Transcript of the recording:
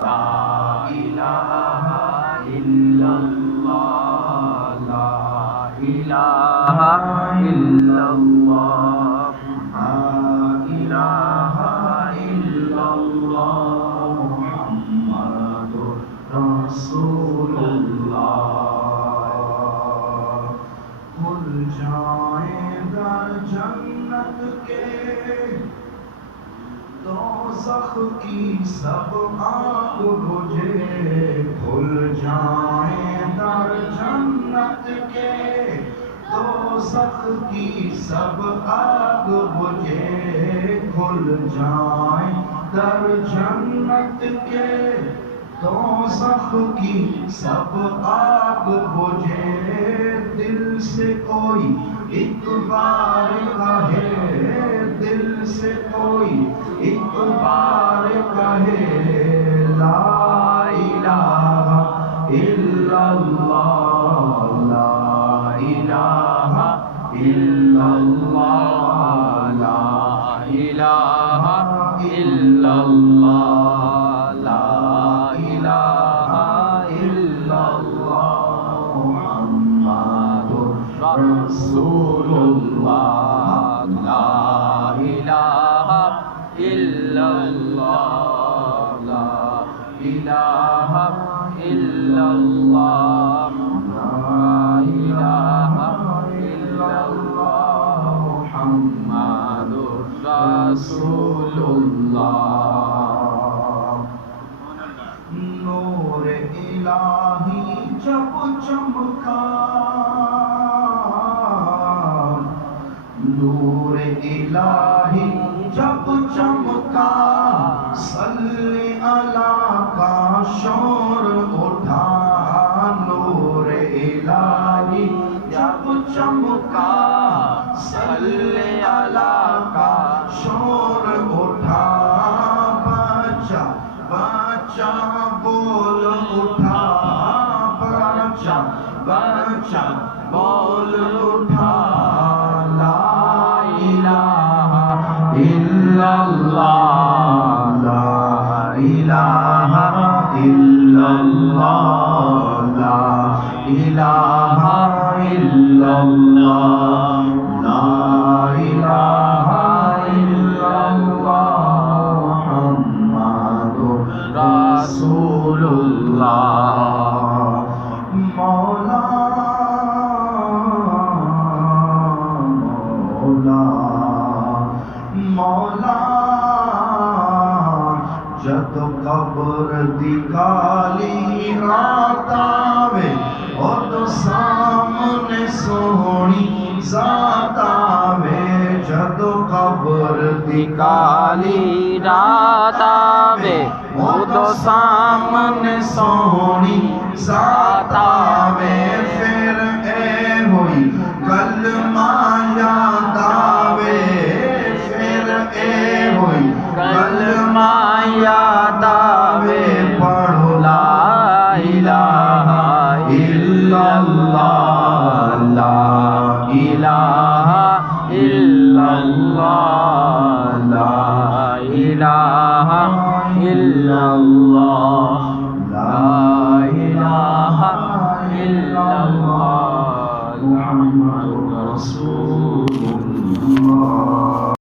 لا إله إلا الله لا إله إلا الله لا إله إلا الله محمد رسول الله کھل جائیں در جنت کے دوزخ کی سب آگ بجھے کھل جائیں در جنت کے دوزخ کی سب آگ بجھے کھل جائیں در جنت کے دوزخ کی سب آگ بجھے دل سے کوئی ایک بار کہے دل سے کوئی ایک بار کہے لا الہ الا اللہ لا الہ الا اللہ لا الہ الا اللہ لا الہ الا اللہ محمد رسول اللہ لا الہ الا اللہ لا الہ الا اللہ لا الہ الا اللہ محمد رسول اللہ نور الہی جب چمکا نور الہی جب چمکا صلی اللہ کا شور اٹھا نور الہی جب چمکا صلی اللہ کا شور اٹھا بچہ بچہ بول اٹھا بچہ بچہ بول اٹھا لا الہ الا اللہ لا الہ الا اللہ لا الہ الا اللہ لا الہ الا اللہ محمد رسول اللہ مولا مولا مولا جد قبر دی کالی رات آوے اور سامنے سونی ذات آوے جد قبر دی کالی رات آوے اور سامنے سونی ذات آوے پھر اے ہوئی کلمہ یاد آوے پھر اے ہوئی کلمہ یاد آوے پڑھو لا الہ الا اللہ لا الہ الا اللہ لا الہ الا اللہ لا الہ الا اللہ محمد رسول اللہ